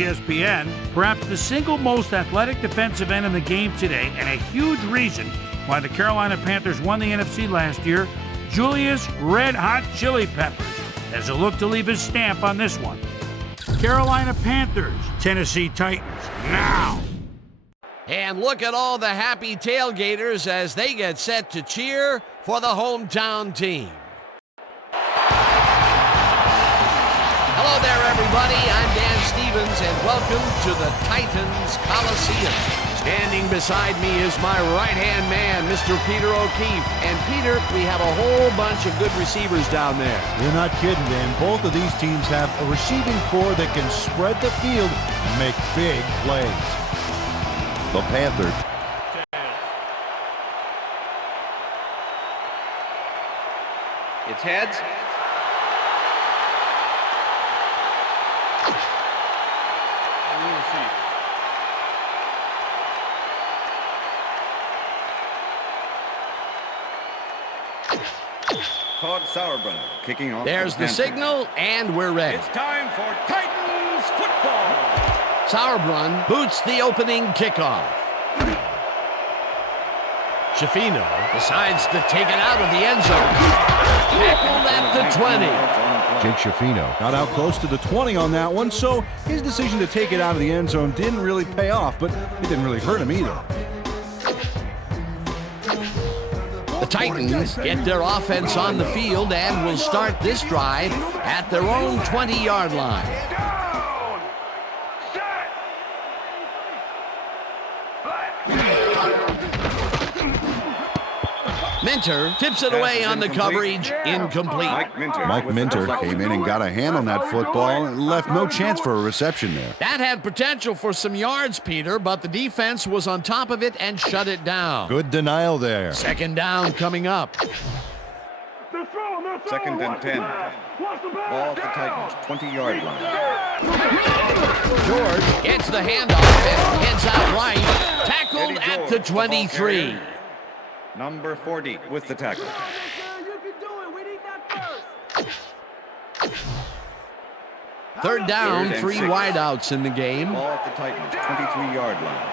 ESPN, perhaps the single most athletic defensive end in the game today, and a huge reason why the Carolina Panthers won the NFC last year, Julius Red Hot Chili Peppers has a look to leave his stamp on this one. Carolina Panthers, Tennessee Titans, now. And look at all the happy tailgaters as they get set to cheer for the hometown team. Hello there, everybody. I'm Dan Stevens, and welcome to the Titans Coliseum. Standing beside me is my right-hand man, Mr. Peter O'Keefe. And Peter, we have a whole bunch of good receivers down there. You're not kidding, Dan. Both of these teams have a receiving core that can spread the field and make big plays. The Panthers. It's heads. Todd Sauerbrunn kicking off. There's the signal, and we're ready. It's time for Titans football. Sauerbrunn boots the opening kickoff. Schifino decides to take it out of the end zone. Tackled at the 20. Jake Schifino got out close to the 20 on that one, so his decision to take it out of the end zone didn't really pay off, but it didn't really hurt him either. The Titans get their offense on the field and will start this drive at their own 20-yard line. Minter tips it away on the coverage, incomplete. Mike Minter came in and got a hand on that football and left no chance for a reception there. That had potential for some yards, Peter, but the defense was on top of it and shut it down. Good denial there. Second down coming up. Second and 10. Ball at the Titans, 20-yard line. George gets the handoff and heads out right. Tackled at the 23. Number 40 with the tackle. Third down, 3 wideouts in the game. Ball at the Titans, 23-yard line.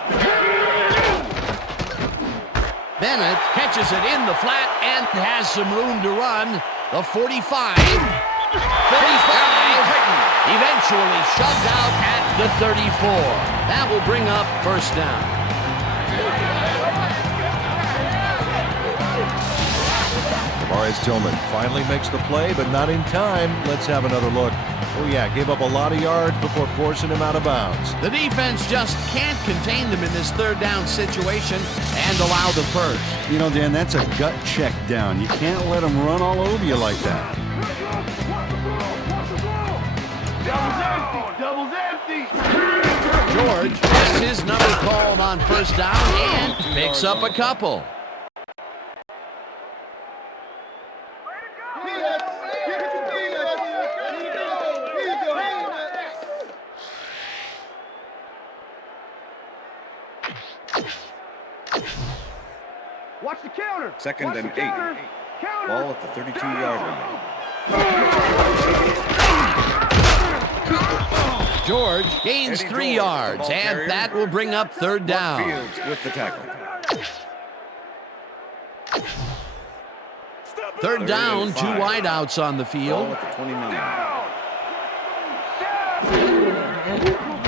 Bennett catches it in the flat and has some room to run. The 45, 35, eventually shoved out at the 34. That will bring up first down. Maurice Tillman finally makes the play, but not in time. Let's have another look. Oh yeah, gave up a lot of yards before forcing him out of bounds. The defense just can't contain them in this third down situation and allow the first. You know, Dan, that's a gut check down. You can't let them run all over you like that. Double's empty. George has his number called on first down and picks up a couple. Watch the counter. Second and 8. Ball at the 32-yard line. George gains 3 yards, and that will bring up third down. Fields with the tackle. Third down, 2 wideouts on the field. Ball at the 29.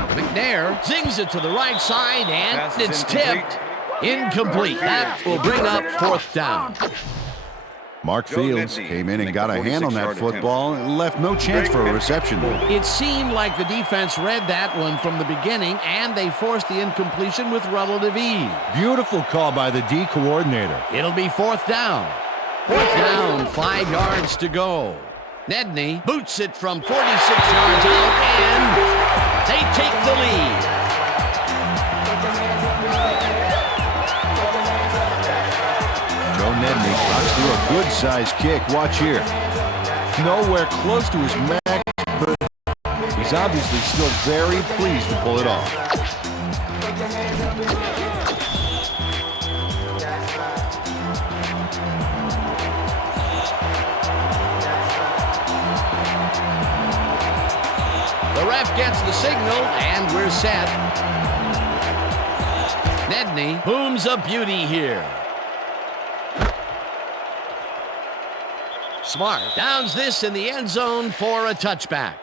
McNair zings it to the right side, and it's tipped. Incomplete. That will bring up fourth down. Mark Fields came in and got a hand on that football and left no chance for a reception there. It seemed like the defense read that one from the beginning, and they forced the incompletion with relative ease. Beautiful call by the D coordinator. It'll be fourth down. Fourth down, 5 yards to go. Nedney boots it from 46 yards out, and they take the lead. Joe Nedney drops through a good-sized kick. Watch here. Nowhere close to his max, but he's obviously still very pleased to pull it off. The ref gets the signal, and we're set. Nedney booms a beauty here. Smart downs this in the end zone for a touchback.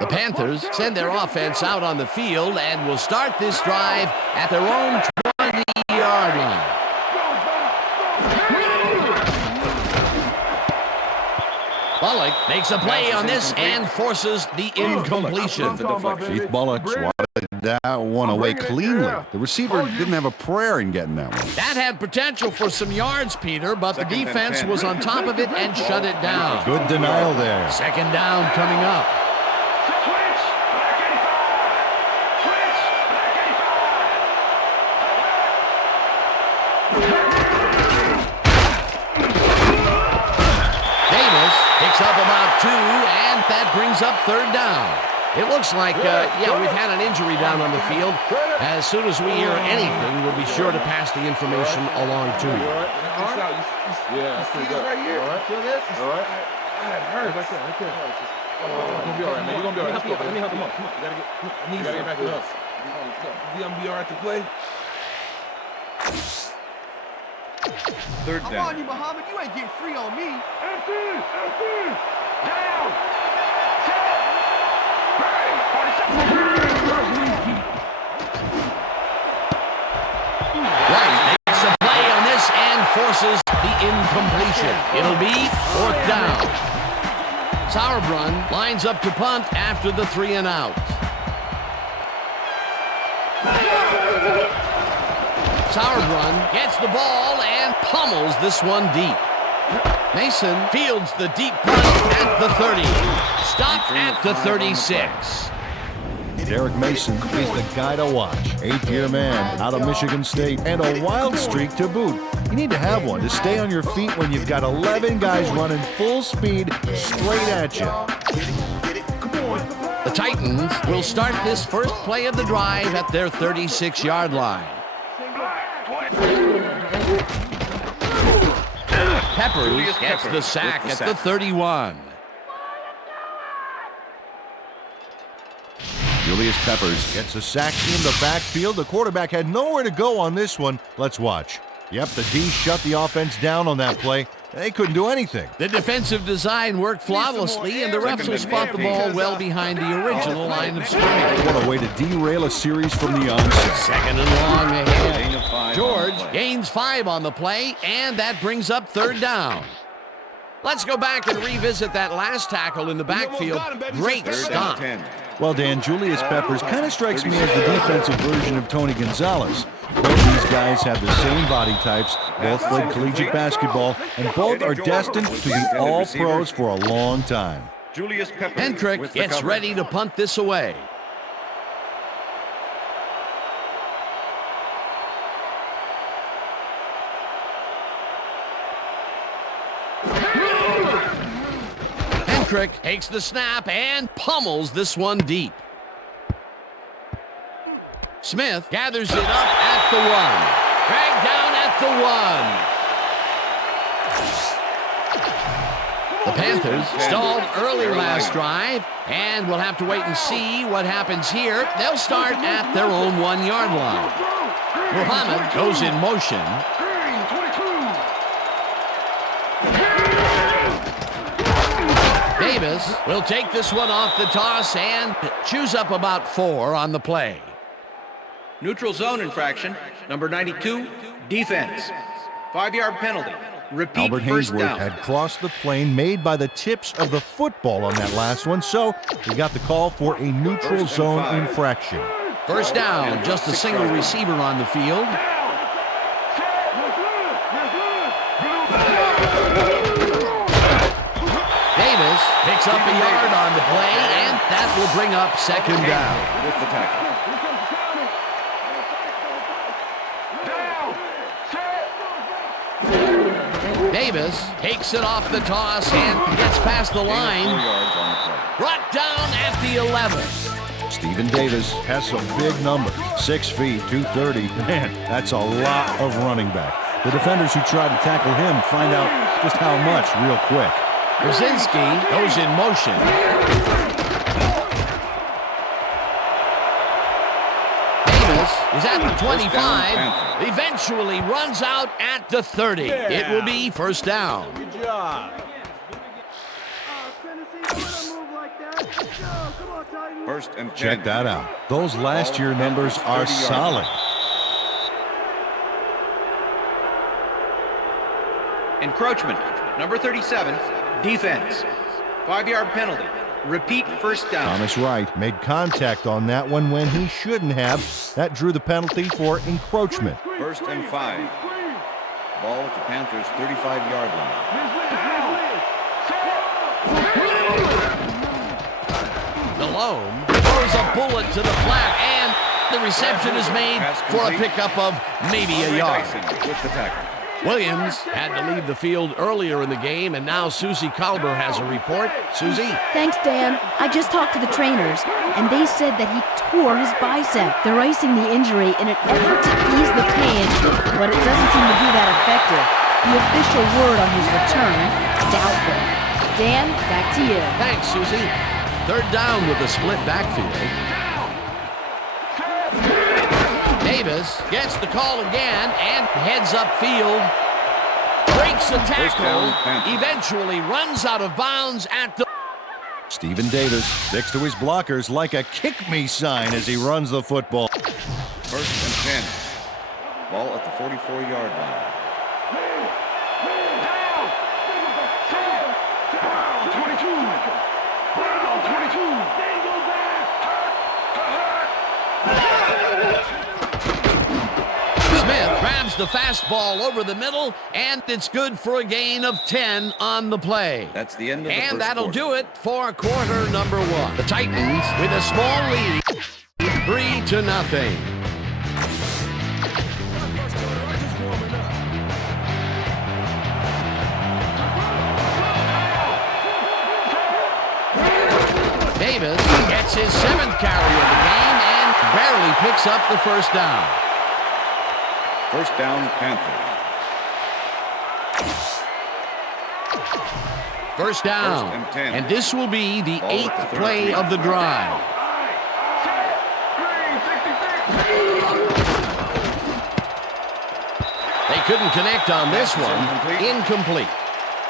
The Panthers send their offense out on the field and will start this drive at their own 20-yard line. Bullock makes a play on this and forces the incompletion. Keith Bullock swatted that one away cleanly. The receiver didn't have a prayer in getting that one. That had potential for some yards, Peter, but the defense was on top of it and shut it down. Good denial there. Second down coming up. Picks up about 2, and that brings up third down. It looks like, we've had an injury down on the field. As soon as we hear anything, we'll be sure to pass the information along to you. Yeah, that's pretty good. Right here. All right. Feel this? All right. That hurts. Right there. You're gonna be all right, man. You're gonna be all right. Let me help him up. Come on. You gotta get back to us. You gonna be all right to play? Third down. Come on, you Muhammad. You ain't getting free on me. Empty. Down. White makes a play on this and forces the incompletion. It'll be fourth down. Sauerbrunn lines up to punt after the 3 and out. Sauerbrunn gets the ball and pummels this one deep. Mason fields the deep punt at the 30. Stopped at the 36. Derek Mason is the guy to watch. 8th-year man out of Michigan State and a wild streak to boot. You need to have one to stay on your feet when you've got 11 guys running full speed straight at you. The Titans will start this first play of the drive at their 36-yard line. Peppers gets the sack at the 31. Julius Peppers gets a sack in the backfield. The quarterback had nowhere to go on this one. Let's watch. Yep, the D shut the offense down on that play. They couldn't do anything. The defensive design worked flawlessly, and the refs will spot the ball well behind the original line of scrimmage. What a way to derail a series from the onset. Second and long ahead. George gains 5 on the play, and that brings up third down. Let's go back and revisit that last tackle in the backfield. Great stop. Well, Dan, Julius Peppers kind of strikes me as the defensive version of Tony Gonzalez. Both these guys have the same body types, both played collegiate basketball, and both are destined to be all-pros for a long time. Julius Peppers Hendrick gets ready to punt this away. Hendrick takes the snap and pummels this one deep. Smith gathers it up at the 1. Dragged down at the 1. The Panthers stalled early last drive, and we'll have to wait and see what happens here. They'll start at their own 1-yard line. Muhammad goes in motion. Davis will take this one off the toss and chews up about 4 on the play. Neutral zone infraction, number 92, defense. 5-yard penalty. Repeat Albert first Haynesworth down. had crossed the plane made by the tips of the football on that last one, so he got the call for a neutral zone infraction. First down, just a single receiver on the field. Davis picks up a yard on the play, and that will bring up second down. with the tackle. Davis takes it off the toss and gets past the line. 4 yards on the play. Brought down at the 11. Stephen Davis has some big numbers. 6 feet, 230. Man, that's a lot of running back. The defenders who try to tackle him find out just how much real quick. Brzezinski goes in motion. Davis is at the 25. Eventually runs out at the 30. It will be first down. Good job. First and 10. Check that out. Those last year numbers are solid. Encroachment, number 37, defense. 5-yard penalty. Repeat first down. Thomas Wright made contact on that one when he shouldn't have. That drew the penalty for encroachment. First and 5. Ball at the Panthers' 35-yard line. Delhomme throws a bullet to the flat, and the reception is made for a pickup of maybe a yard. With the tackle. Williams had to leave the field earlier in the game, and now Susie Colber has a report. Susie? Thanks, Dan. I just talked to the trainers, and they said that he tore his bicep. They're icing the injury in an effort to ease the pain, but it doesn't seem to be that effective. The official word on his return, doubtful. Dan, back to you. Thanks, Susie. Third down with a split backfield. Davis gets the call again and heads upfield. Breaks a tackle. Eventually runs out of bounds at the... Stephen Davis sticks to his blockers like a kick-me sign as he runs the football. First and 10. Ball at the 44-yard line. Grabs the fastball over the middle, and it's good for a gain of 10 on the play. That's the end of the first And that'll quarter. do it for quarter number 1. The Titans with a small lead, 3-0. Davis gets his 7th carry of the game and barely picks up the first down. First down, Panthers. First down. First and 10. And this will be the Ball at 8th the play 33. of the drive. They couldn't connect on this one. Incomplete.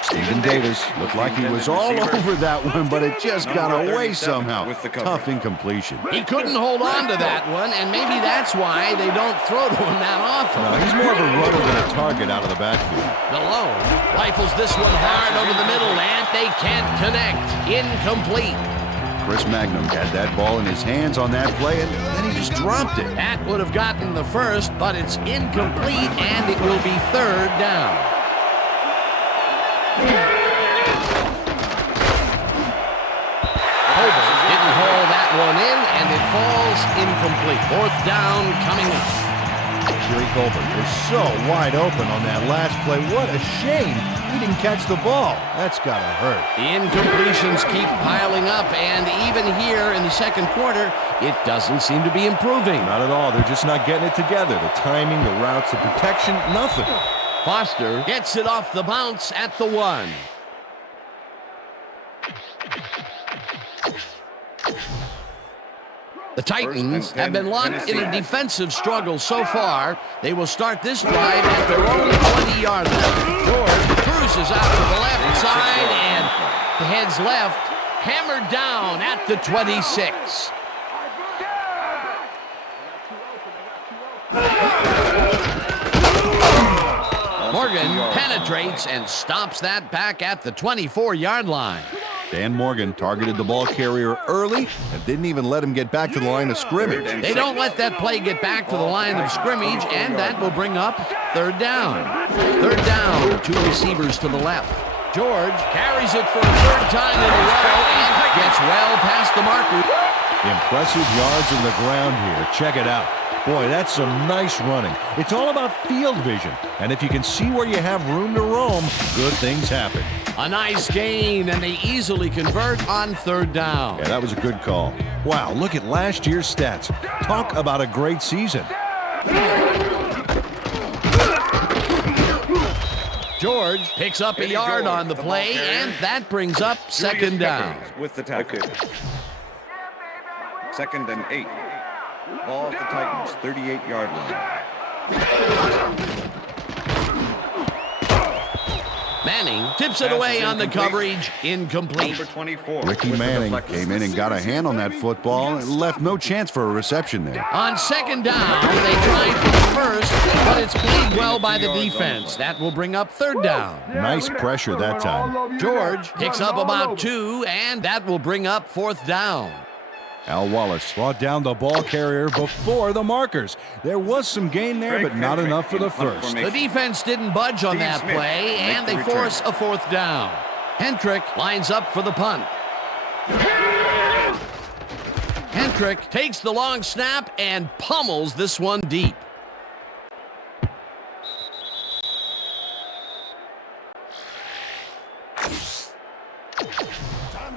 Stephen Davis looked like he was all over that one, but it just got away somehow. With the coverage. Tough incompletion. He couldn't hold on to that one, and maybe that's why they don't throw to him that often. No, he's more of a runner than a target out of the backfield. Delhomme rifles this one hard over the middle, and they can't connect. Incomplete. Chris Magnum had that ball in his hands on that play, and then he just dropped it. That would have gotten the first, but it's incomplete, and it will be third down. Hover didn't haul that one in, and it falls incomplete. Fourth down coming up. Jerry Colbert was so wide open on that last play. What a shame he didn't catch the ball. That's got to hurt. The incompletions keep piling up, and even here in the second quarter, it doesn't seem to be improving. Not at all. They're just not getting it together. The timing, the routes, the protection, nothing. Foster gets it off the bounce at the 1. The Titans have been locked in a defensive struggle so far. They will start this drive at their own 20-yard line. George cruises out to the left side and heads left, hammered down at the 26. Morgan penetrates and stops that back at the 24-yard line. Dan Morgan targeted the ball carrier early and didn't even let him get back to the line of scrimmage. They don't let that play get back to the line of scrimmage, and that will bring up third down. Third down, 2 receivers to the left. George carries it for a third time in a row and gets well past the marker. Impressive yards on the ground here. Check it out. Boy, that's some nice running. It's all about field vision. And if you can see where you have room to roam, good things happen. A nice gain, and they easily convert on third down. Yeah, that was a good call. Wow, look at last year's stats. Talk about a great season. George picks up a yard on the play, and that brings up second down. With the tackle. 2nd and 8. Ball at the Titans, 38-yard line. Manning tips it away on the coverage, incomplete. Number 24. Ricky Manning came in and got a hand on that football and left no chance for a reception there. On second down, they tried for the first, but it's played well by the defense. That will bring up third down. Nice pressure that time. George picks up about 2, and that will bring up fourth down. Al Wallace brought down the ball carrier before the markers. There was some gain there, but not enough for the first. The defense didn't budge on that play, and they force a fourth down. Hendrick lines up for the punt. Hendrick takes the long snap and pummels this one deep.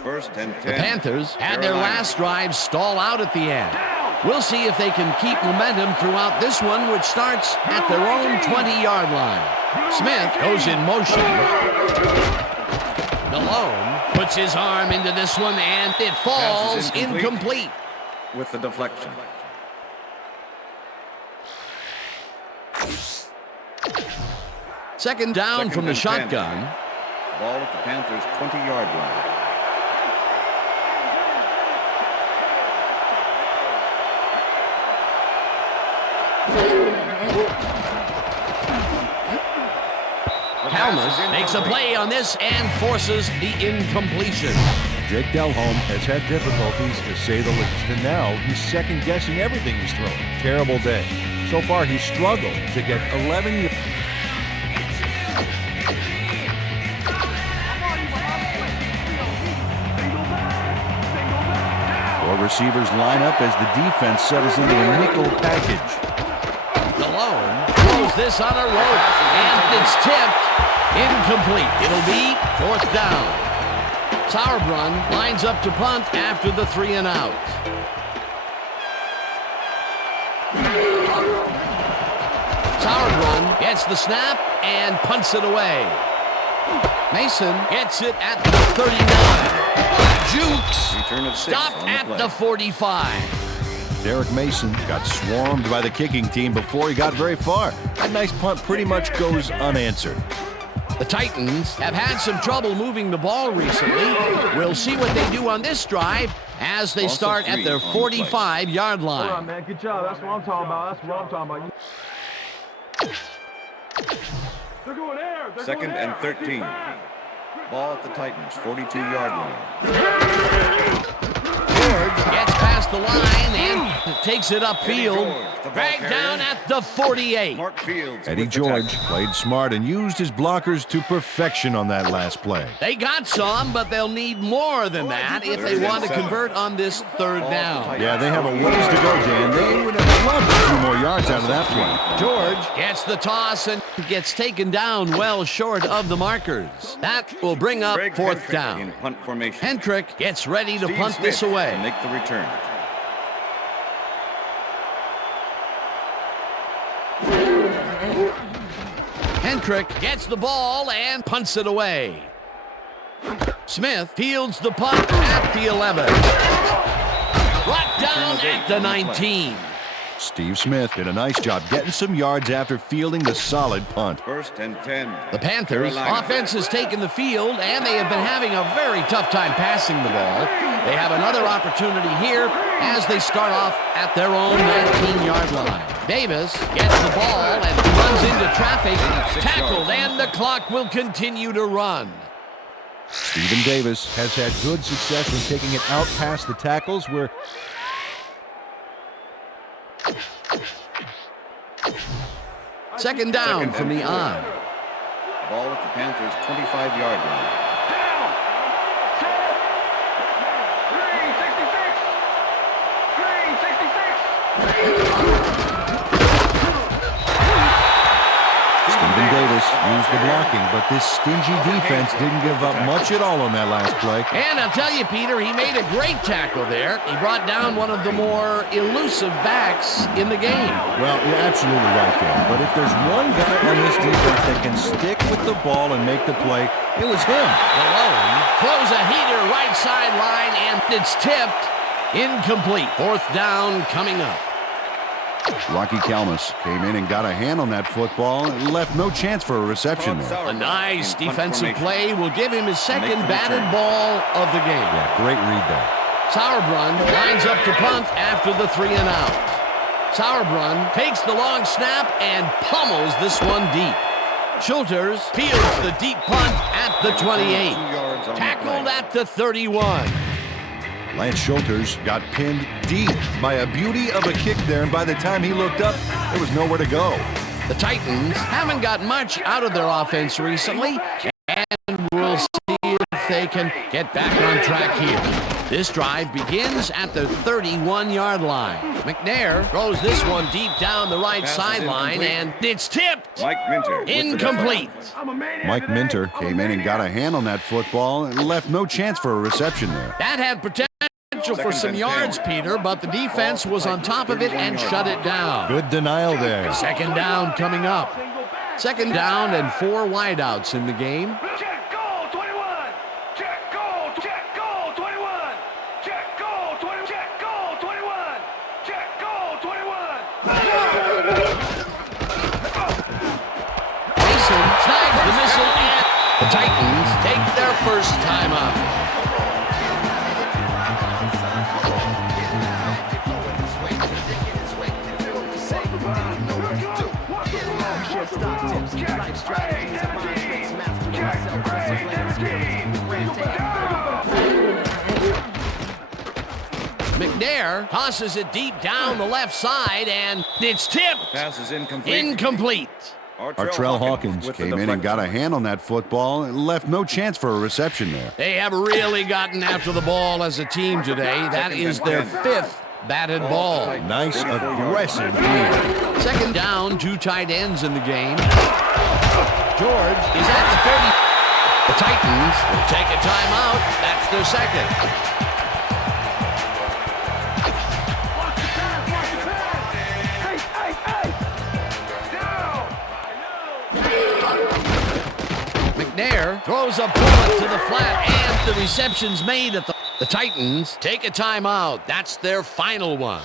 First and 10. The Panthers had their last drive stall out at the end. We'll see if they can keep momentum throughout this one, which starts at their own 20-yard line. Smith goes in motion. Malone puts his arm into this one, and it falls incomplete. With the deflection. Second down from the shotgun. Ball at the Panthers' 20-yard line. Helmus makes a play on this and forces the incompletion. Jake Delhomme has had difficulties, to say the least, and now he's second-guessing everything he's thrown. Terrible day. So far, he's struggled to get 11 yards. Four receivers line up as the defense settles into a nickel package. Malone throws this on a rope, and it's tipped. Incomplete. It'll be fourth down. Sauerbrunn lines up to punt after the 3 and out. Sauerbrunn gets the snap and punts it away. Mason gets it at the 39. Jukes stopped at the 45. Derek Mason got swarmed by the kicking team before he got very far. That nice punt pretty much goes unanswered. The Titans have had some trouble moving the ball recently. We'll see what they do on this drive as they start at their 45-yard line. Hold on, man. Good job. That's what I'm talking about. That's what I'm talking about. They're going there. Second and 13. Ball at the Titans' 42-yard line. George gets past the line and takes it upfield. Dragged down at the 48. Mark Fields. Eddie George played smart and used his blockers to perfection on that last play. They got some, but they'll need more than that if they want to convert on this third down. Yeah, they have a ways to go, Dan. They would have loved a few more yards out of that play. George gets the toss and gets taken down well short of the markers. That will bring up fourth down. In punt formation. Hendrick gets ready to punt Smith this away. to make the return. Hendrick gets the ball and punts it away. Smith fields the punt at the 11. Brought down at the 19. Steve Smith did a nice job getting some yards after fielding the solid punt. First and 10. The Panthers offense has taken the field, and they have been having a very tough time passing the ball. They have another opportunity here as they start off at their own 19-yard line. Davis gets the ball and runs into traffic, tackled, and the clock will continue to run. Stephen Davis has had good success in taking it out past the tackles where Second down from the on. Ball at the Panthers' 25-yard line. Stephen Davis used the blocking, but this stingy defense didn't give up much at all on that last play. And I'll tell you, Peter, he made a great tackle there. He brought down one of the more elusive backs in the game. Well, you're absolutely right there. But if there's one guy on this defense that can stick with the ball and make the play, it was him. Malone throws a heater right sideline, and it's tipped. Incomplete. Fourth down coming up. Rocky Kalmus came in and got a hand on that football and left no chance for a reception there. A nice defensive play will give him his second batted ball of the game. Yeah, great read there. Sauerbrunn lines up to punt after the 3 and out. Sauerbrunn takes the long snap and pummels this one deep. Schulters fields the deep punt at the 28. Tackled at the 31. Lance Schulters got pinned deep by a beauty of a kick there, and by the time he looked up, there was nowhere to go. The Titans haven't got much out of their offense recently, and we'll see if they can get back on track here. This drive begins at the 31-yard line. McNair throws this one deep down the right sideline, and it's tipped. Mike Minter. Incomplete. Mike Minter came in and got a hand on that football and left no chance for a reception there. That had potential for some yards, Peter, but the defense was on top of it and shut it down. Good denial there. Second down coming up. Second down and 4 wideouts in the game. Check goal 21. Check goal. Check goal 21. Check goal 20. Check goal 21. Check goal 21. Mason snags the missile, and the Titans take their first timeout. McNair tosses it deep down the left side, and it's tipped. Pass is incomplete. Incomplete. Artrell Hawkins came in and got a hand on that football and left no chance for a reception there. They have really gotten after the ball as a team today. That is their 5th batted ball. Nice, aggressive move. Second down, 2 tight ends in the game. George is at the 30. The Titans will take a timeout. That's their second. McNair throws a bullet to the flat, and the reception's made at the Titans take a timeout. That's their final one.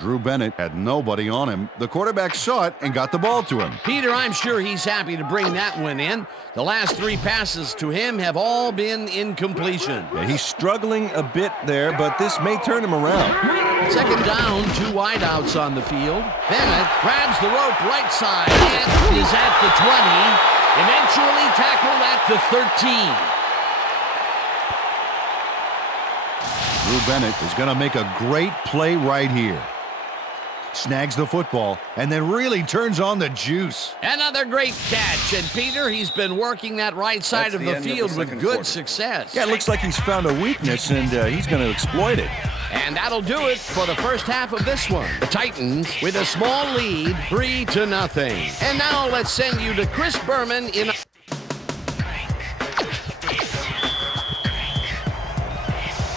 Drew Bennett had nobody on him. The quarterback saw it and got the ball to him. Peter, I'm sure he's happy to bring that one in. The last 3 passes to him have all been incompletion. Yeah, he's struggling a bit there, but this may turn him around. Second down, 2 wideouts on the field. Bennett grabs the rope right side and is at the 20. Eventually tackled at the 13. Drew Bennett is going to make a great play right here. Snags the football and then really turns on the juice. Another great catch, and Peter, he's been working that right side of the field with good success. Yeah, it looks like he's found a weakness, and he's going to exploit it. And that'll do it for the first half of this one. The Titans with a small lead, 3-0. And now let's send you to Chris Berman in.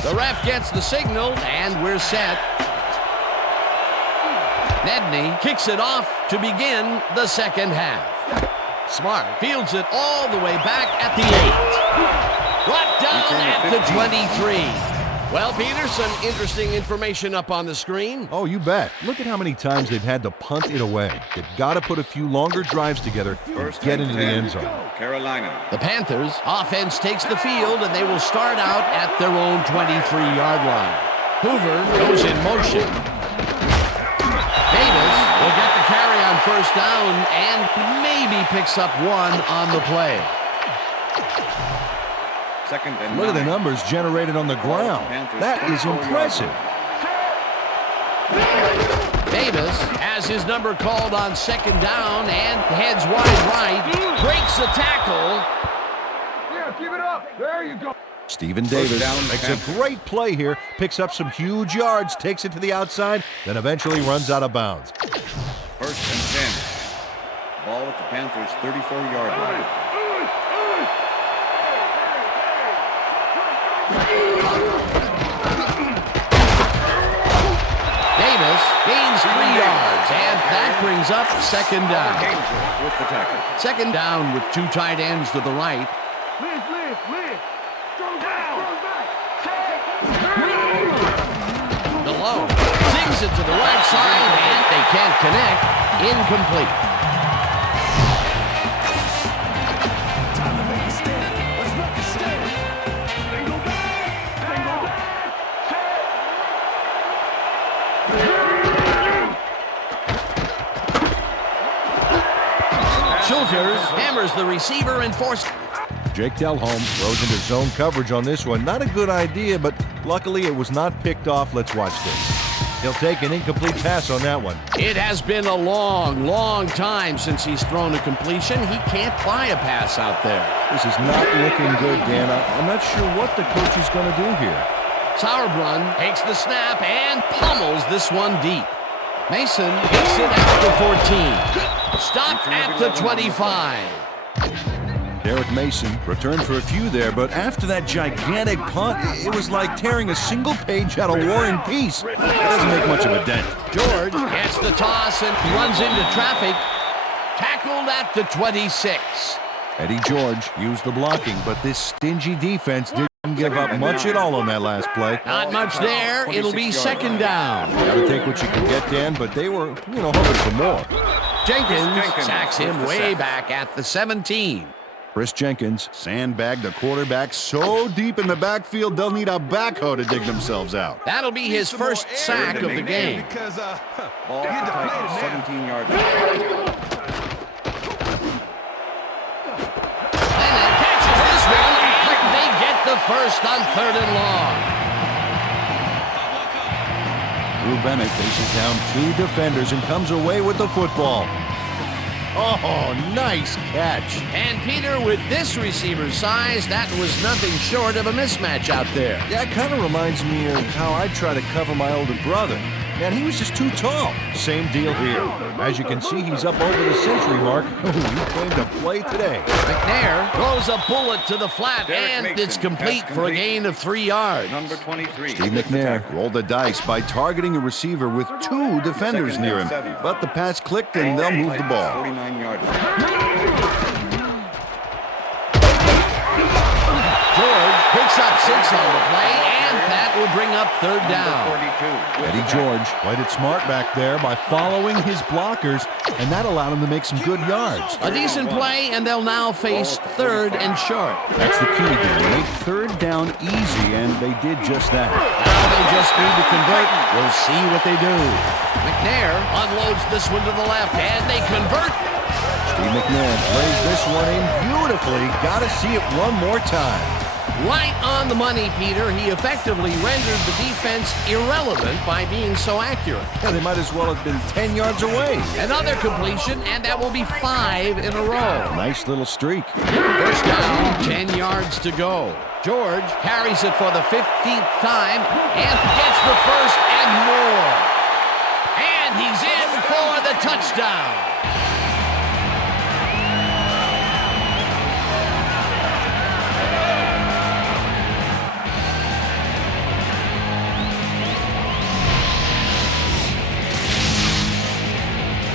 The ref gets the signal, and we're set. Nedney kicks it off to begin the second half. Smart fields it all the way back at the 8. Brought down at the 23. Well, Peter, some interesting information up on the screen. Oh, you bet. Look at how many times they've had to punt it away. They've got to put a few longer drives together and get into the end zone. Carolina. The Panthers offense takes the field, and they will start out at their own 23-yard line. Hoover goes in motion. Davis will get the carry on first down and maybe picks up 1 on the play. Second and Look at the numbers generated on the ground. That is impressive. Davis has his number called on second down and heads wide right. Breaks a tackle. Yeah, keep it up. There you go. Stephen Davis makes a great play here, picks up some huge yards, takes it to the outside, then eventually runs out of bounds. First and 10. Ball at the Panthers' 34-yard line. Davis gains 3 yards, and that brings up second down. With the tackle. Second down with 2 tight ends to the right. Live. Strong down. DeLone sings it to the right side, and they can't connect. Incomplete. Time to make a stand. Let's make a stand. Single back. Schulters hammers the receiver and forces. Jake Delhomme throws into zone coverage on this one. Not a good idea, but luckily it was not picked off. Let's watch this. He'll take an incomplete pass on that one. It has been a long time since he's thrown a completion. He can't fly a pass out there. This is not looking good, Dan. I'm not sure what the coach is going to do here. Sauerbrunn takes the snap and pummels this one deep. Mason hits it at the 14. Stopped at the 25. Derek Mason returned for a few there, but after that gigantic punt, it was like tearing a single page out of War and Peace. It doesn't make much of a dent. George gets the toss and runs into traffic. Tackled at the 26. Eddie George used the blocking, but this stingy defense didn't give up much at all on that last play. Not much there. It'll be second down. Gotta take what you can get, Dan, but they were, hoping for more. Jenkins sacks him way back at the 17. Chris Jenkins sandbagged the quarterback so deep in the backfield they'll need a backhoe to dig themselves out. That'll be his first sack of the game. Ball at the Titans' 17-yard line. Bennett catches this one, but they get the first on 3rd and long. Drew Bennett faces down 2 defenders and comes away with the football. Oh, nice catch. And Peter, with this receiver's size, that was nothing short of a mismatch out there. Yeah, it kind of reminds me of how I try to cover my older brother. Man, he was just too tall. Same deal here. As you can see, he's up over the century mark. He came to play today. McNair throws a bullet to the flat, and it's complete for a gain of 3 yards. Number 23. Steve McNair rolled the dice by targeting a receiver with 2 defenders near him. But the pass clicked, and they'll move the ball. 49-yard line. George picks up 6 on the play, and that will bring up 3rd down. Eddie George played it smart back there by following his blockers, and that allowed him to make some good yards. A decent play, and they'll now face 3rd and short. That's the key, Dan. Make 3rd down easy, and they did just that. Now they just need to convert. We'll see what they do. McNair unloads this one to the left, and they convert. Steve McNair plays this one in beautifully. Got to see it one more time. Right on the money, Peter. He effectively rendered the defense irrelevant by being so accurate. Yeah, they might as well have been 10 yards away. Another completion, and that will be 5 in a row. Nice little streak. First down, 10 yards to go. George carries it for the 15th time and gets the first and more. And he's in for the touchdown.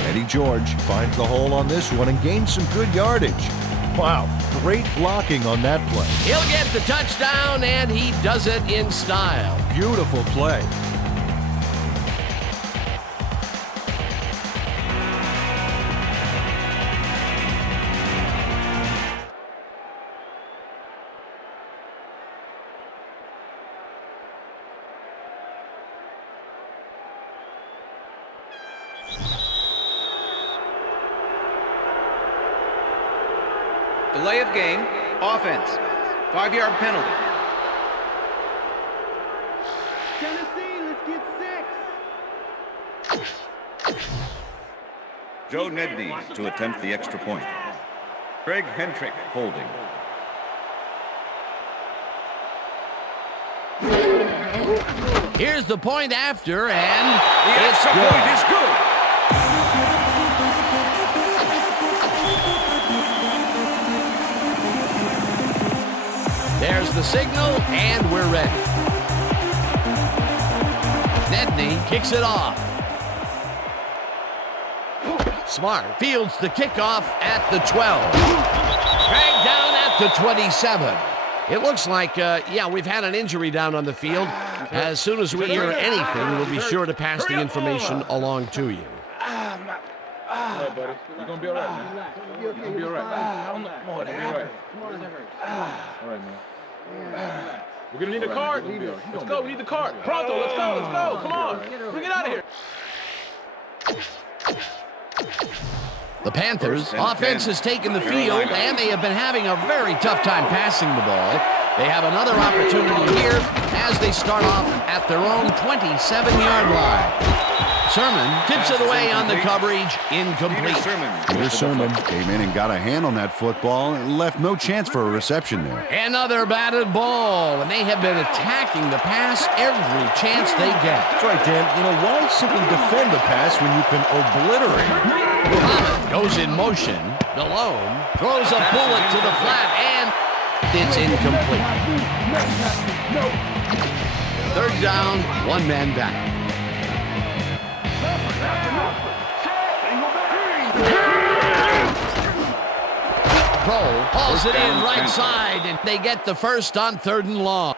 Eddie George finds the hole on this one and gains some good yardage. Wow, great blocking on that play. He'll get the touchdown, and he does it in style. Beautiful play. Delay of game, offense, 5-yard penalty. Tennessee, let's get 6. Joe Nedney to attempt the extra point. Craig Hentrick holding. Here's the point after, and The extra point is good. There's the signal, and we're ready. Nedney kicks it off. Smart fields the kickoff at the 12. Dragged down at the 27. It looks like, we've had an injury down on the field. As soon as we hear anything, we'll be sure to pass the information along to you. All right, buddy. You're going to be all right, man. You're going to be all right. Come on, all right, man. We're going to need a card. Let's go. We need the card. Pronto, let's go. Let's go. Come on. Bring it out of here. The Panthers offense has taken the field, and they have been having a very tough time passing the ball. They have another opportunity here as they start off at their own 27-yard line. Sermon tips it away on the coverage, incomplete. Peter Sermon came in and got a hand on that football and left no chance for a reception there. Another batted ball, and they have been attacking the pass every chance they get. That's right, Dan. You know, why simply defend the pass when you can obliterate it? Muhammad goes in motion. Malone throws a bullet to the flat, and it's incomplete. Third down, one man down. Prohl hauls it in right side, and they get the first on 3rd and long.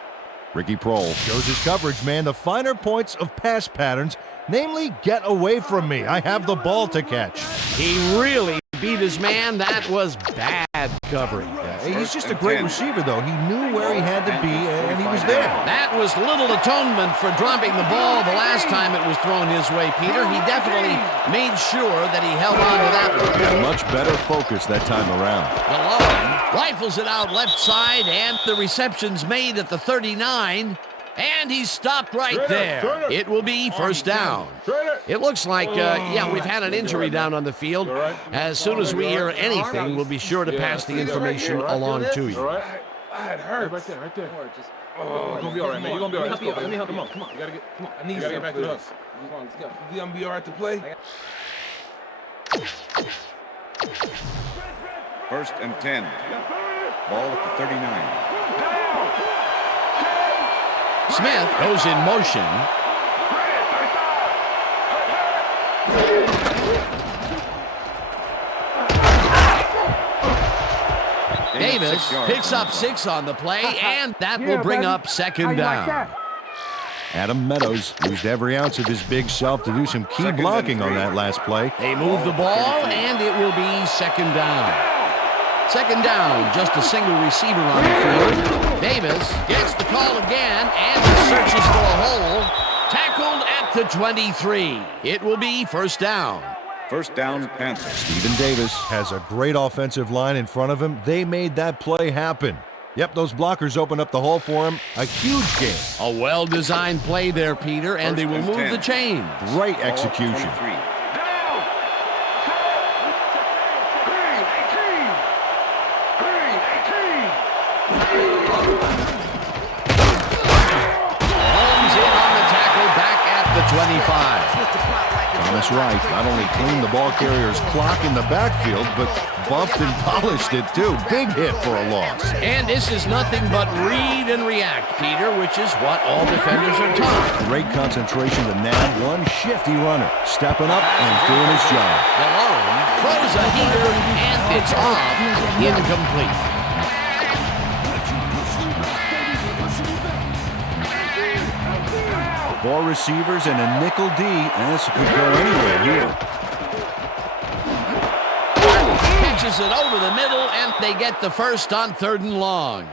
Ricky Prohl shows his coverage, man. The finer points of pass patterns, namely, get away from me. I have the ball to catch. He really beat his man. That was bad coverage. Yeah, he's just a great receiver, though. He knew where he had to be, and he was there. That was little atonement for dropping the ball the last time it was thrown his way, Peter. He definitely made sure that he held on to that one. Yeah, much better focus that time around. Malone rifles it out left side, and the reception's made at the 39. And he's stopped right there. It will be first down. It looks like, we've had an injury down on the field. As soon as we hear anything, we'll be sure to pass the information along to you. It hurts. Right there. You're going to be all right, man. You're going to be all right. Let me help you. Come on. You got to get I need you to get back to us. Come on, let's go. You going to be all right to play? 1st and 10. Ball at the 39. Smith goes in motion. Davis picks up 6 on the play, and that will bring up 2nd down. Adam Meadows used every ounce of his big self to do some key blocking on that last play. They move the ball, and it will be 2nd down. 2nd down, just a single receiver on the field. Davis gets the call again, and he searches for a hole. Tackled at the 23. It will be first down. First down, Panthers. Stephen Davis has a great offensive line in front of him. They made that play happen. Yep, those blockers opened up the hole for him. A huge game. A well-designed play there, Peter, and they will move the chains. Great execution. Holmes in on the tackle back at the 25. Thomas Wright not only cleaned the ball carrier's clock in the backfield, but buffed and polished it too. Big hit for a loss. And this is nothing but read and react, Peter, which is what all defenders are taught. Great concentration to nab one shifty runner, stepping up and doing his job. Malone throws a heater, and it's off, incomplete. Four receivers and a nickel D, and this could go anywhere here. Pitches it over the middle, and they get the first on 3rd and long.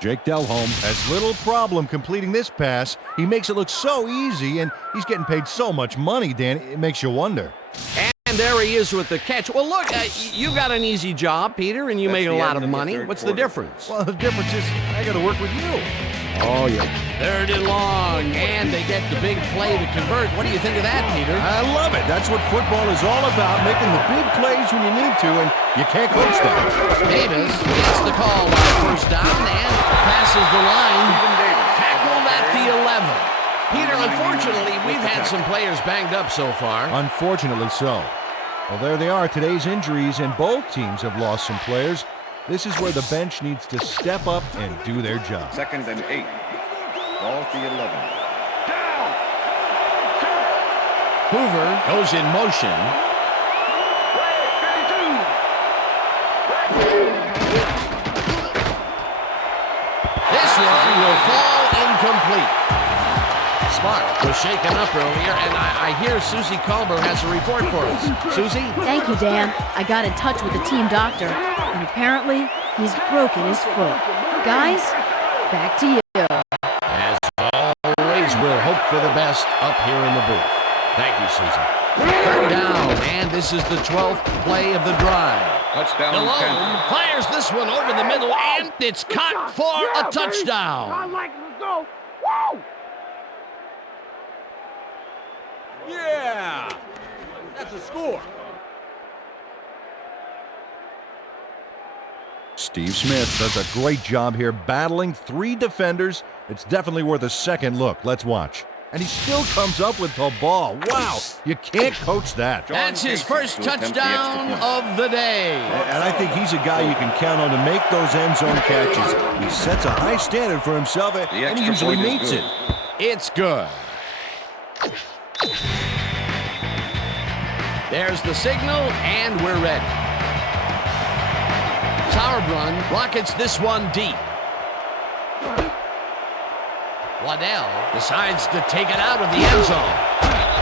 Jake Delhomme has little problem completing this pass. He makes it look so easy, and he's getting paid so much money, Dan, it makes you wonder. And there he is with the catch. Well, look, you got an easy job, Peter, and you make a lot of money. What's the difference? Well, the difference is I got to work with you. Oh, yeah. 3rd and long, and they get the big play to convert. What do you think of that, Peter? I love it. That's what football is all about, making the big plays when you need to, and you can't coach that. Davis gets the call on first down and passes the line. Tackled at the 11. Peter, unfortunately, we've had some players banged up so far. Unfortunately so. Well, there they are, today's injuries, and both teams have lost some players. This is where the bench needs to step up and do their job. 2nd and 8. Ball at the 11. Hoover goes in motion. This one will fall incomplete. Smart was shaken up earlier, and I hear Susie Culber has a report for us. Susie? Thank you, Dan. I got in touch with the team doctor, and apparently he's broken his foot. Guys, back to you. As always, we'll hope for the best up here in the booth. Thank you, Susie. 3rd down, and this is the 12th play of the drive. Touchdown. Malone fires this one over the middle, and it's caught for a touchdown. Yeah! That's a score. Steve Smith does a great job here battling 3 defenders. It's definitely worth a second look. Let's watch. And he still comes up with the ball. Wow, you can't coach that. That's his first touchdown of the day. And I think he's a guy you can count on to make those end zone catches. He sets a high standard for himself, and he usually meets it. It's good. There's the signal, and we're ready. Sauerbrunn rockets this one deep. Waddell decides to take it out of the end zone.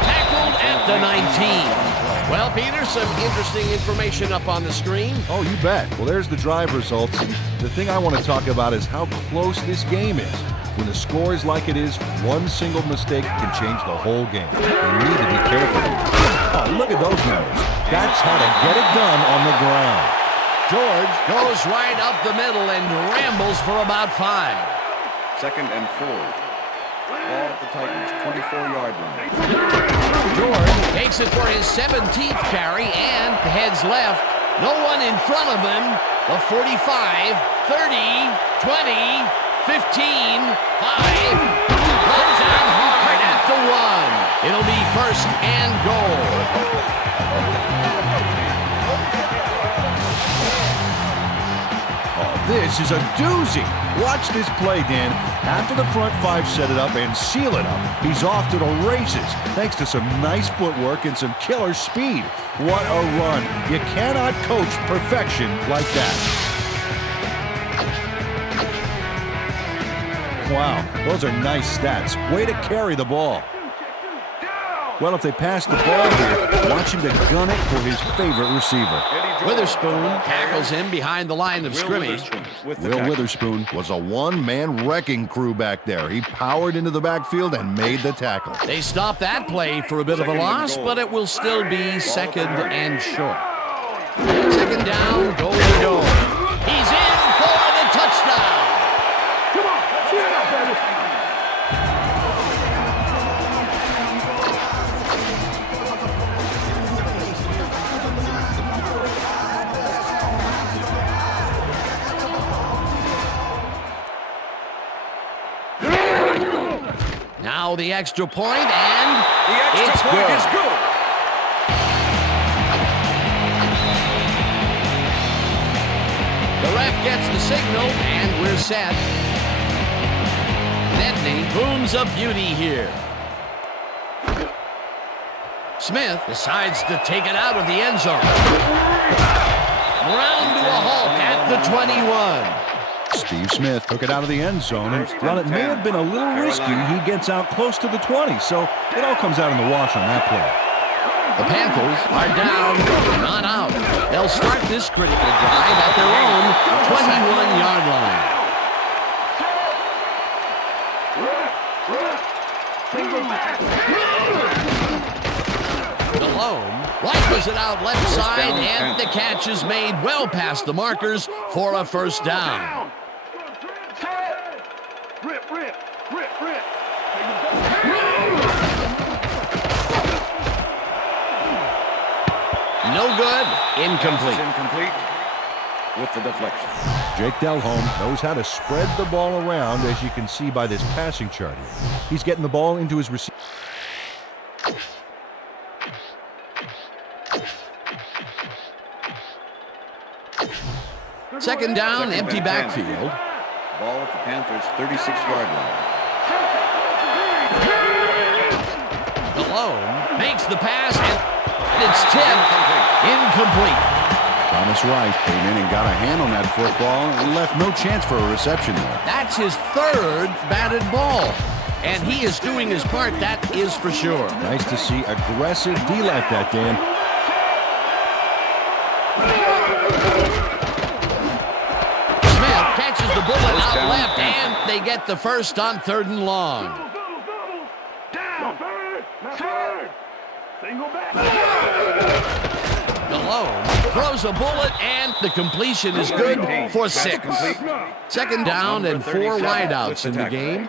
Tackled at the 19. Well, Peter, some interesting information up on the screen. Oh, you bet. Well, there's the drive results. And the thing I want to talk about is how close this game is. When the score is like it is, one single mistake can change the whole game. They need to be careful. Oh, look at those numbers. That's how to get it done on the ground. George goes right up the middle and rambles for about 5. 2nd and 4. Ball at the Titans, 24-yard line. George takes it for his 17th carry and heads left. No one in front of him. The 45, 30, 20, 15, 5. Runs down hard at the 1. It'll be 1st and goal. This is a doozy. Watch this play, Dan. After the front 5 set it up and seal it up, he's off to the races, thanks to some nice footwork and some killer speed. What a run. You cannot coach perfection like that. Wow, those are nice stats. Way to carry the ball. Well, if they pass the ball here, watch him to gun it for his favorite receiver. Witherspoon tackles him behind the line of scrimmage. Will Witherspoon was a one-man wrecking crew back there. He powered into the backfield and made the tackle. They stop that play for a bit of a loss, but it will still be 2nd and short. 2nd down, goal to go. He's in for the touchdown. Come on, cheer it up, baby. Now the extra point, and It's good. The ref gets the signal, and we're set. Nedney booms a beauty here. Smith decides to take it out of the end zone. Round to a halt at the 21. Steve Smith took it out of the end zone, and while it may have been a little risky, he gets out close to the 20, so it all comes out in the wash on that play. The Panthers are down, not out. They'll start this critical drive at their own 21-yard line. Malone rifles it out left side, and the catch is made well past the markers for a 1st down. Rip. No good. Incomplete. Incomplete with the deflection. Jake Delhomme knows how to spread the ball around, as you can see by this passing chart here. He's getting the ball into his receiver. Second down, empty and 10. backfield. Ball at the Panthers' 36-yard line. Malone makes the pass, and it's tipped. Incomplete. Thomas Wright came in and got a hand on that football and left no chance for a reception there. That's his third batted ball. And he is doing his part, that is for sure. Nice to see aggressive D like that, Dan. Smith catches the bullet out left, and they get the first on 3rd and long. Malone throws a bullet, and the completion is good for 6. Second down and 4 wideouts in the game.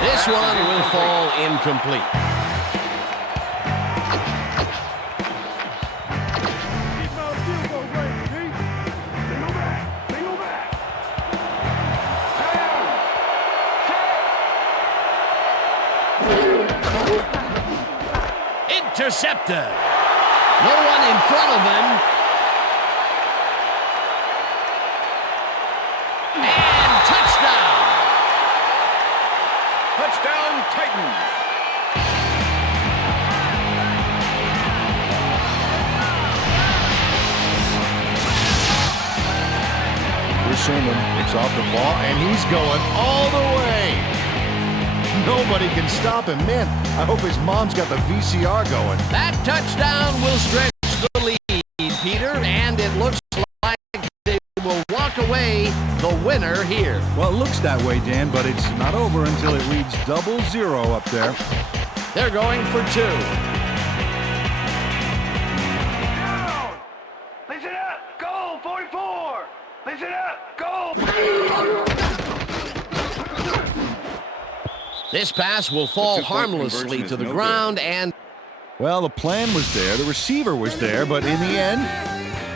This one will fall incomplete. Intercepted. No one in front of him. And touchdown. Touchdown, Titans. Sherman picks off the ball, and he's going all the way. Nobody can stop him. Man, I hope his mom's got the VCR going. That touchdown will stretch the lead, Peter, and it looks like they will walk away the winner here. Well, it looks that way, Dan, but it's not over until it reads 0-0 up there. They're going for 2. Lace it up. Goal 44. Lace it up. Goal. This pass will fall harmlessly to the ground, and Well, the plan was there, the receiver was there, but in the end,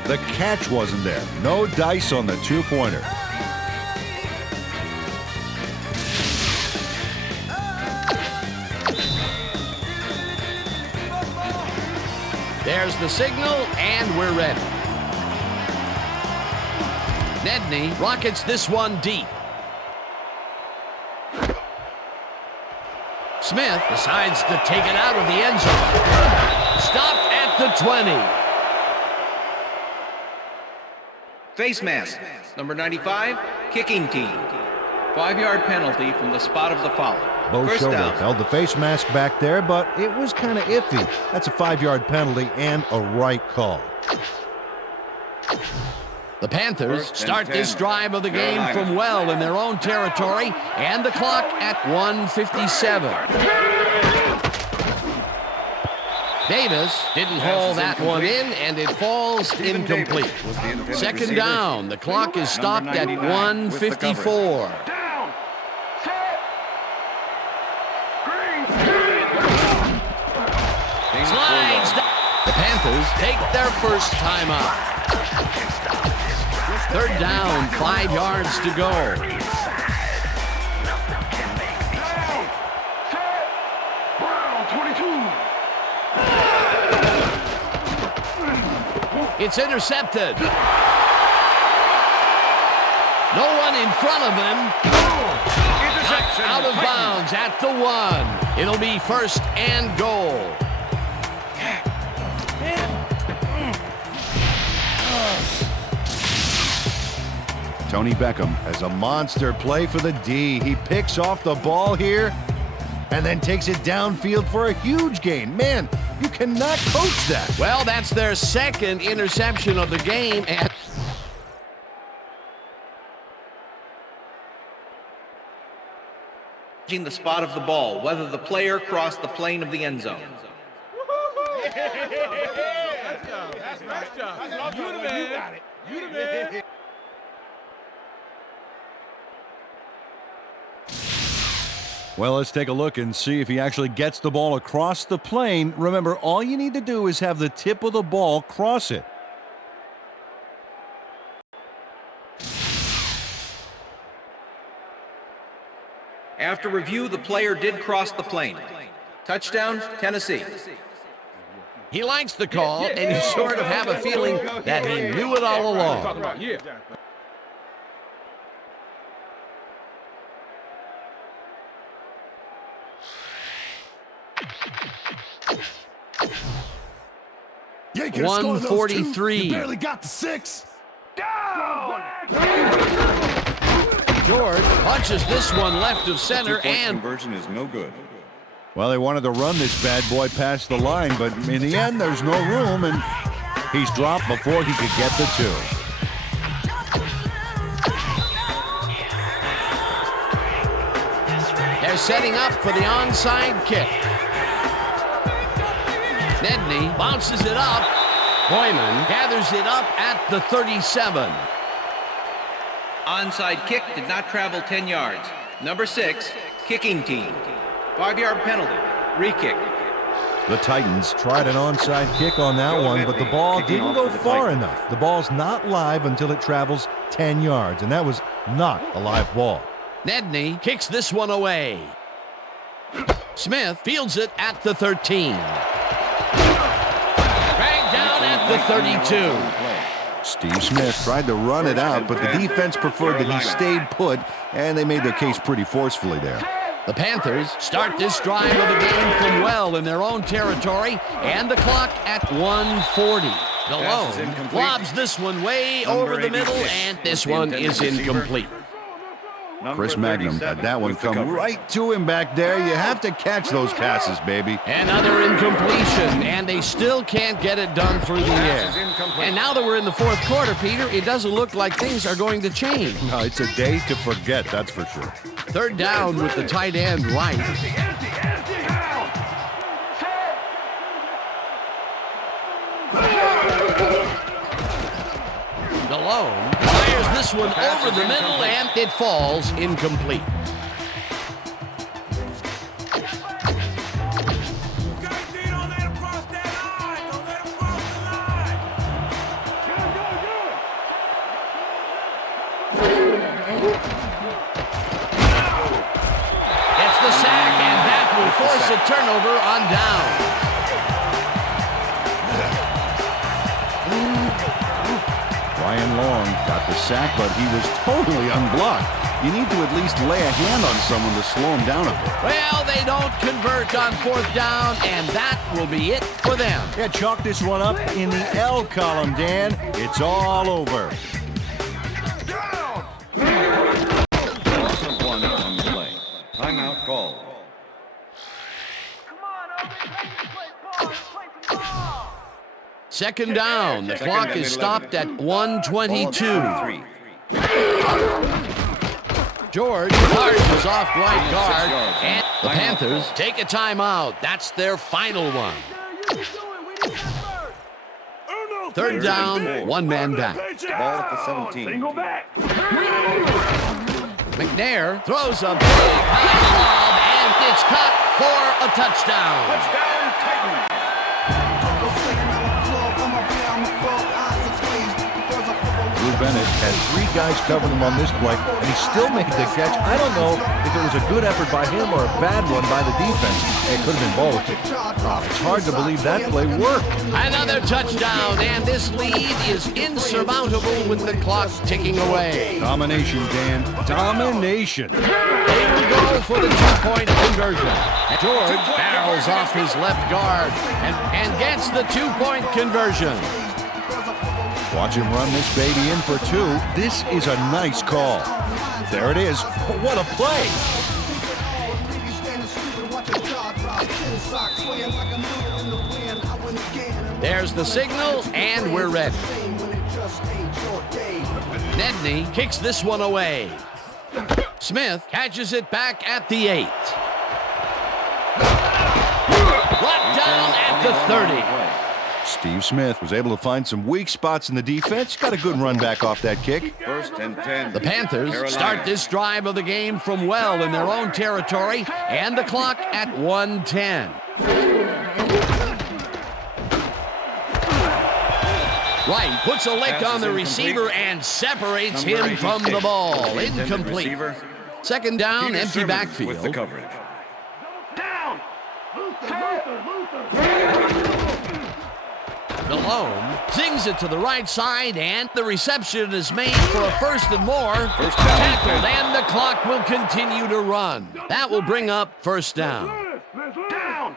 the catch wasn't there. No dice on the two-pointer. there's the signal, and we're ready. Nedney rockets this one deep. Smith decides to take it out of the end zone. Stopped at the 20. Face mask, number 95, kicking team. 5-yard penalty from the spot of the foul. Both First shoulders down. held the face mask back there, but it was kind of iffy. That's a 5-yard penalty and a right call. The Panthers First and start 10. this drive of the game from well in their own territory, and the clock at 1:57. Davis didn't haul that one in, and it falls incomplete. Second down, the clock is stopped at 1:54. Down. Set. Green. Slides down. The Panthers take their first time out. 3rd down, 5 yards to go. Down. Set. Brown 22. It's intercepted. No one in front of him. Knocked out of bounds at the 1. It'll be 1st and goal. Tony Beckham has a monster play for the D. He picks off the ball here and then takes it downfield for a huge gain. Man, you cannot coach that. Well, that's their 2nd interception of the game, and The spot of the ball, whether the player crossed the plane of the end zone. Nice job. You the man. You the man. Well, let's take a look and see if he actually gets the ball across the plane. Remember, all you need to do is have the tip of the ball cross it. After review, the player did cross the plane. Touchdown, Tennessee. He likes the call, and you sort of have a feeling that he knew it all along. You ain't gonna score those 143. two. You barely got the 6. Down! George punches this one left of center, Two-point and conversion is no good. Well, they wanted to run this bad boy past the line, but in the end, there's no room, and he's dropped before he could get the 2. they're setting up for the onside kick. Nedney bounces it up. Boyman gathers it up at the 37. Onside kick did not travel 10 yards. Number 6, kicking team. 5-yard penalty. Re-kick. The Titans tried an onside kick on that one, but the ball didn't go far enough. The ball's not live until it travels 10 yards, and that was not a live ball. Nedney kicks this one away. Smith fields it at the 13. Dragged down at the 32. Steve Smith tried to run it out, but the defense preferred that he stayed put, and they made their case pretty forcefully there. The Panthers start this drive of the game from well in their own territory, and the clock at 1:40. Delone lobs this one way over the middle, and this one is incomplete. Chris Magnum had that one come right to him back there. You have to catch those passes, baby. Another incompletion, and they still can't get it done through the air. And now that we're in the fourth quarter, Peter, it doesn't look like things are going to change. No, it's a day to forget, that's for sure. Third down with the tight end right. Delone fires this one over the middle, and it falls incomplete. It's the sack, and that will force a turnover on down. Ryan Long got the sack, but he was totally unblocked. You need to at least lay a hand on someone to slow him down a bit. Well, they don't convert on fourth down, and that will be it for them. Yeah, chalk this one up in the L column, Dan. It's all over. Loss of 1 on the play. Timeout called. Second down. The clock is stopped at 1:22. George charges off right guard, and the Panthers take a timeout. That's their final one. Third down, one man back. Ball at the 17. McNair throws a big high lob, and it's caught for a touchdown. Touchdown, Titans. Drew Bennett had 3 guys covering him on this play, and he still made the catch. I don't know if it was a good effort by him or a bad one by the defense. It could have been both. It's hard to believe that play worked. Another touchdown, and this lead is insurmountable with the clock ticking away. Domination, Dan. Domination. They will go for the 2-point conversion. George barrels off his left guard and gets the 2-point conversion. Watch him run this baby in for 2. This is a nice call. There it is. What a play. There's the signal, and we're ready. Nedney kicks this one away. Smith catches it back at the 8. Brought down at the 30. Steve Smith was able to find some weak spots in the defense. Got a good run back off that kick. 1st and 10. The Panthers start this drive of the game from well in their own territory, and the clock at 1:10. Wright puts a lick on the receiver and separates him from the ball. Incomplete. Second down, empty backfield. With the coverage. Down. Delhomme zings it to the right side, and the reception is made for a first and more. First down. Tackled, and the clock will continue to run. That will bring up first down. Down.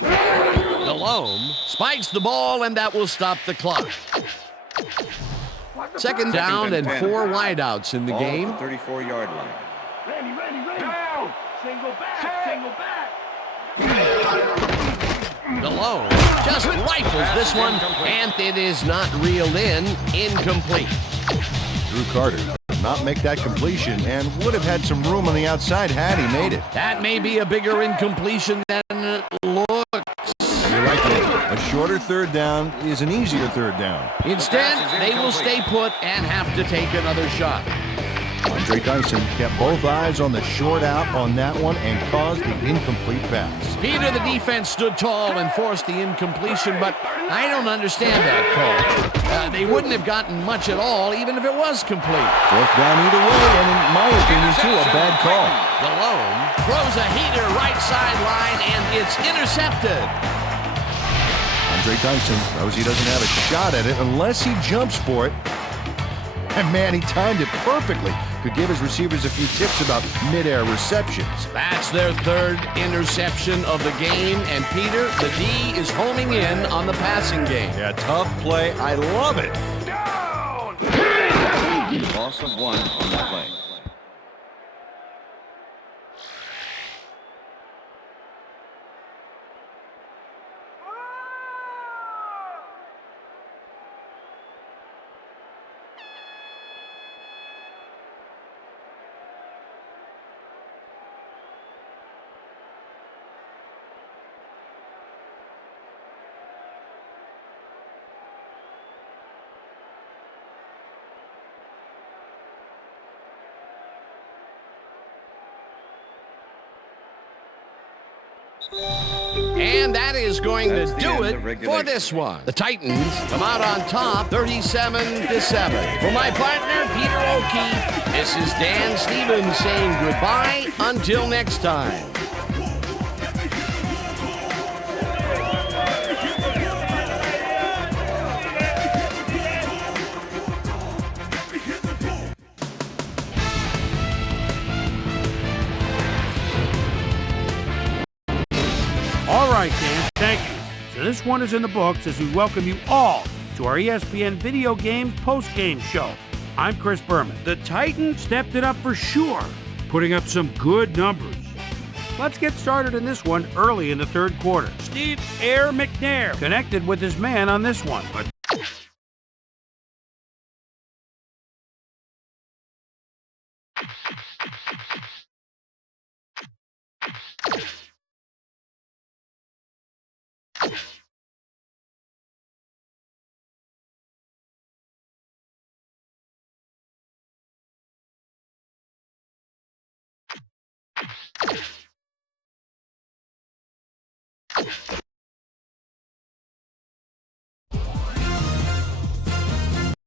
Delhomme spikes the ball, and that will stop the clock. Second down and 4 wideouts in the Ball at game. the 34-yard line. Down. Single back, single back. Delhomme just rifles this one, and it is not reeled in. Incomplete. Drew Carter did not make that completion and would have had some room on the outside had he made it. That may be a bigger incompletion than it looks. You're right, Dan. A shorter third down is an easier third down. Instead, they will stay put and have to take another shot. Andre Dyson kept both eyes on the short out on that one and caused the incomplete pass. Peter, the defense, stood tall and forced the incompletion, but I don't understand that call. They wouldn't have gotten much at all, even if it was complete. Fourth down either way, and in my opinion, too, a bad call. Delhomme throws a heater right sideline, and it's intercepted. Andre Dyson knows he doesn't have a shot at it unless he jumps for it. And man, he timed it perfectly. Could give his receivers a few tips about mid-air receptions. That's their third interception of the game, and Peter, the D, is homing in on the passing game. Yeah, tough play. I love it. Down. Loss of 1 on that play. And that is going That's to the do end it of for regulation. this one. The Titans come out on top, 37-7. For my partner, Peter O'Keefe, this is Dan Stevens saying goodbye until next time. All right, Dan, thank you. So this one is in the books as we welcome you all to our ESPN Video Games post-game show. I'm Chris Berman. The Titans stepped it up for sure, putting up some good numbers. Let's get started in this one early in the third quarter. Steve Air McNair connected with his man on this one, but